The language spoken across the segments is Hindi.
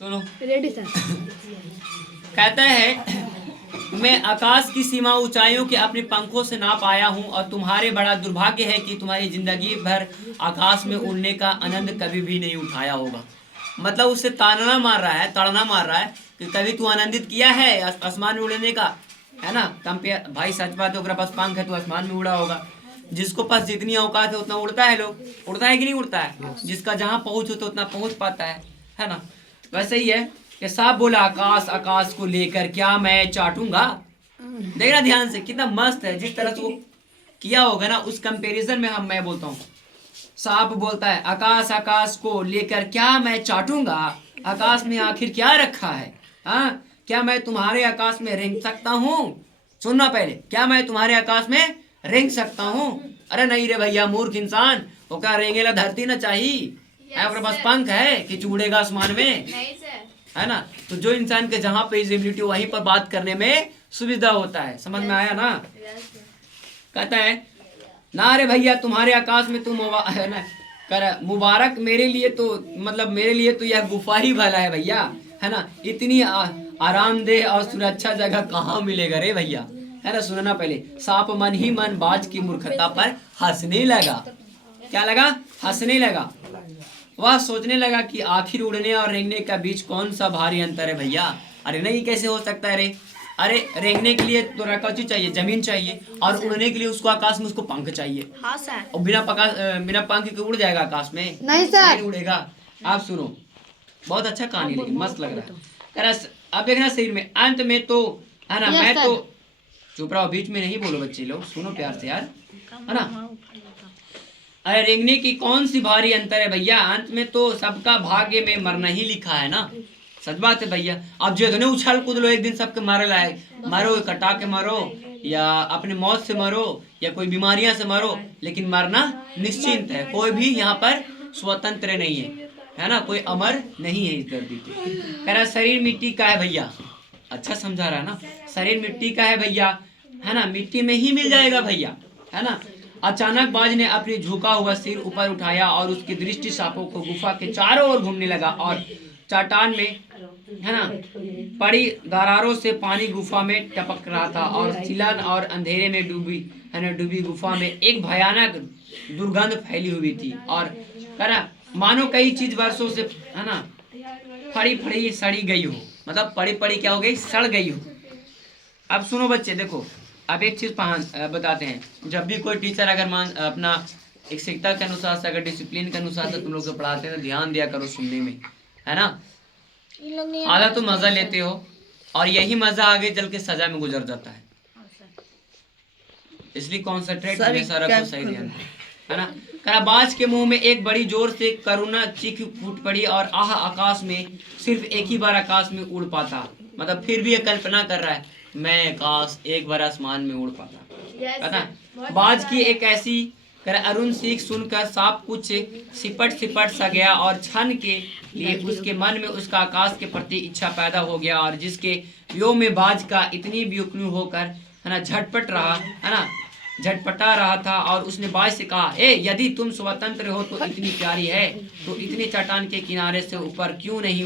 सुनो। Ready sir. कहता है मैं आकाश की सीमा ऊंचाइयों के अपने पंखों से नाप आया हूं और तुम्हारे बड़ा दुर्भाग्य है कि तुम्हारी जिंदगी भर आकाश में उड़ने का आनंद कभी भी नहीं उठाया होगा। मतलब उससे ताना मार रहा है, ताड़ना मार रहा है कि कभी तू आनंदित किया है आसमान में उड़ने का, है ना। कंपेयर भाई सच बात है, ओकरा पास पंख है तो आसमान में उड़ा होगा। जिसको पास जितनी औकात है उतना उड़ता है, लोग उड़ता है कि नहीं उड़ता है। जिसका जहां पहुंच हो तो उतना पहुंच पाता है ना। वैसे ही है कि साहब बोला आकाश आकाश को लेकर क्या मैं चाटूंगा। देखना ध्यान से कितना मस्त है, जिस तरह से वो किया होगा ना उस कंपैरिजन में मैं बोलता हूँ। सांप बोलता है आकाश आकाश को लेकर क्या मैं चाटूंगा, आकाश में आखिर क्या रखा है। हाँ, क्या मैं तुम्हारे आकाश में रेंग सकता हूँ। सुनना पहले, क्या मैं तुम्हारे आकाश में रेंग सकता हूँ। अरे नहीं रे भैया, मूर्ख इंसान, ओकरा रेंगेला धरती ना चाहिए है, ओकरे पास पंख है कि उड़ेगा आसमान में, नहीं सर। है ना। तो जो इंसान के जहां पे इजिबिलिटी वहीं पर बात करने में सुविधा होता है। समझ में आया ना। कहता है ना रे भैया, तुम्हारे आकाश में तुम है ना कर मुबारक मेरे लिए तो, मतलब मेरे लिए तो यह गुफा ही भला है भैया, है ना। इतनी आरामदेह और सुरक्षा जगह कहाँ मिलेगा रे भैया, है ना। सुनना पहले, सांप मन ही मन बाज की मूर्खता पर हंसने लगा। क्या लगा? हंसने लगा। वह सोचने लगा कि आखिर उड़ने और रेंगने का बीच कौन सा भारी अंतर है भैया। अरे नहीं, कैसे हो सकता है रे। अरे रेंगने के लिए तो रकौची चाहिए, जमीन चाहिए, और उड़ने के लिए उसको आकाश में उसको पंख चाहिए। हाँ सर। और बिना पंख के उड़ जाएगा आकाश में? नहीं सर। नहीं उड़ेगा। आप सुनो, बहुत अच्छा कहानी, लेकिन मस्त लग रहा है। कह रहा अब देखना शरीर में अंत में तो, है ना। मैं तो चुप रहो, बीच में नहीं बोलो बच्चे लोग, सुनो प्यार से यार, है ना। अरे रेंगने की कौन सी भारी अंतर है भैया, अंत में तो सबका भाग्य में मरना ही लिखा है ना। सच बात है भैया। अब जो इतने उछल कूद लो, एक दिन सबके मारे लाए, मरो कटा के मरो, या अपने मौत से मरो, या कोई बीमारियां से मरो, लेकिन मरना निश्चिंत है। कोई भी यहाँ पर स्वतंत्र नहीं है ना। कोई अमर नहीं है इस धरती पे। कह रहा शरीर मिट्टी का है भैया। अच्छा समझा रहा है ना। शरीर मिट्टी का है भैया, है ना, मिट्टी में ही मिल जाएगा भैया, है ना। अचानक बाज ने अपनी झुका हुआ सिर ऊपर उठाया और उसकी दृष्टि सांपों को गुफा के चारों ओर घूमने लगा। और चट्टान में, है ना, पड़ी दरारों से पानी गुफा में टपक रहा था और सिलन और अंधेरे में डूबी, है ना, डूबी गुफा में एक भयानक दुर्गंध फैली हुई थी। और करा मानो कई चीज वर्षों से, है ना, फड़ी फड़ी सड़ी गई हो। मतलब पड़ी पड़ी क्या हो गई, सड़ गई हो। अब सुनो बच्चे, देखो अब एक चीज बताते हैं। जब भी कोई टीचर अगर अपना एक शिक्षकता के अनुसार से, अगर डिसिप्लिन के अनुसार से तुम लोग को पढ़ाते हैं तो ध्यान दिया करो सुनने में, है ना। आधा तो मजा लेते हो और यही मजा आगे चल के सजा में गुजर जाता है। इसलिए कॉन्सेंट्रेट में सारा कुछ सही ध्यान, है ना। कराबाज के मुंह में एक बड़ी जोर से करुणा चीख फूट पड़ी और आह, आकाश में सिर्फ एक ही बार आकाश में उड़ पाता। मतलब फिर भी ये कल्पना कर रहा है, मैं काश एक बार आसमान में उड़ पाता, पता। बाज की एक ऐसी अरुण सीख सुनकर सांप कुछ सिपट सिपट सा गया और क्षण के लिए उसके मन में उसका आकाश के प्रति इच्छा पैदा हो गया। और जिसके व्योम में बाज का इतनी बेवकूफ होकर, है ना, झटपट रहा, है ना, झटपटा रहा था। और उसने बाज से कहा, यदि तुम स्वतंत्र हो तो इतनी प्यारी है तो इतनी चट्टान के किनारे से ऊपर क्यों नहीं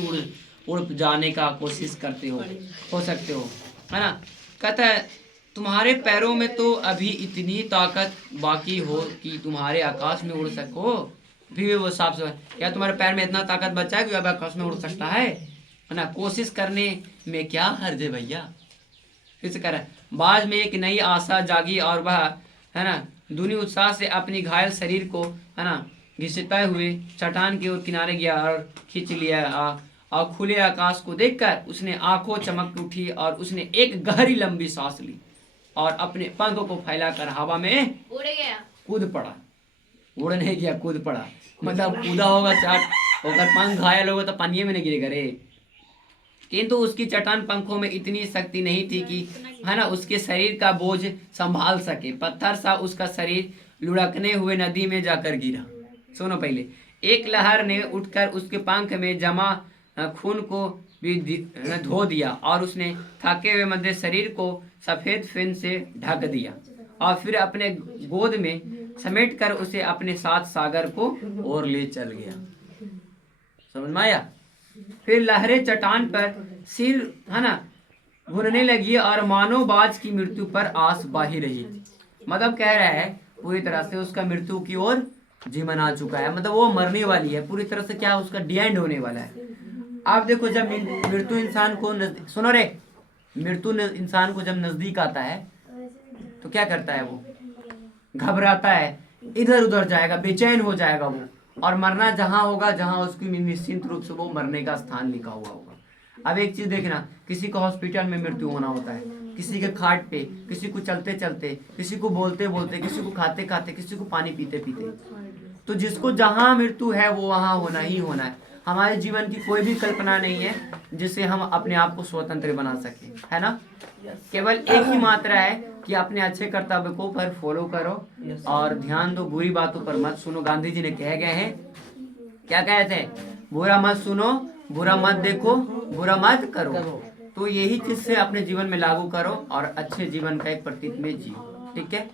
उड़ जाने का कोशिश करते हो सकते हो, है ना। कहता है तुम्हारे पैरों में तो अभी इतनी ताकत बाकी हो कि तुम्हारे आकाश में उड़ सको। भी वो साफ से, क्या तुम्हारे पैर में इतना ताकत बचा है कि अब आकाश में उड़ सकता है ना। कोशिश करने में क्या हर्ज है भैया। फिर से कह रहा है, बाज में एक नई आशा जागी और वह, है ना, दूनी उत्साह से अपनी घायल शरीर को, है ना, घिसटते हुए चट्टान की ओर किनारे गया और खींच लिया। और खुले आकाश को देखकर उसने आंखों चमक उठी और उसने एक गहरी लंबी सांस ली और अपने पंखों को फैलाकर हवा में उड़ गया, कूद पड़ा। उड़ नहीं गया, कूद पड़ा। मतलब कूदा होगा चाट होकर, पंख घायल होगा तो पानी में नहीं गिरेगा रे। किंतु उसकी चट्टान पंखों में इतनी शक्ति नहीं थी कि, है ना, उसके शरीर का बोझ संभाल सके। पत्थर सा उसका शरीर लुढ़कने हुए नदी में जाकर गिरा। सुनो पहले, एक लहर ने उठकर उसके पंख में जमा खून को भी धो दिया और उसने थके हुए मध्य शरीर को सफेद फिन से ढक दिया और फिर अपने गोद में समेटकर उसे अपने साथ सागर को और ले चल गया। समझ में आया? फिर लहरें चट्टान पर सिर है ना भूनने लगी और मानो बाज की मृत्यु पर आस बाही रही। मतलब कह रहा है पूरी तरह से उसका मृत्यु की ओर जीवन आ चुका है, मतलब वो मरने वाली है पूरी तरह से, क्या उसका डी एंड होने वाला है। आप देखो जब मृत्यु इंसान को सुनो रे, मृत्यु इंसान को जब नजदीक आता है तो क्या करता है, वो घबराता है, इधर उधर जाएगा, बेचैन हो जाएगा वो, और मरना जहां होगा जहां उसकी निश्चिंत रूप से वो मरने का स्थान लिखा हुआ होगा। अब एक चीज देखना, किसी को हॉस्पिटल में मृत्यु होना होता है, किसी के खाट पे, किसी को चलते चलते, किसी को बोलते बोलते, किसी को खाते खाते, किसी को पानी पीते पीते। तो जिसको जहां मृत्यु है वो वहां होना ही होना है। हमारे जीवन की कोई भी कल्पना नहीं है जिससे हम अपने आप को स्वतंत्र बना सके, है ना। केवल एक ही मात्रा है कि अपने अच्छे कर्तव्य को पर फॉलो करो और ध्यान दो, बुरी बातों पर मत सुनो। गांधी जी ने कह गए हैं, क्या कहे थे, बुरा मत सुनो, बुरा मत देखो, बुरा मत करो। तो यही चीज से अपने जीवन में लागू करो और अच्छे जीवन का एक प्रतीक में जियो, ठीक है।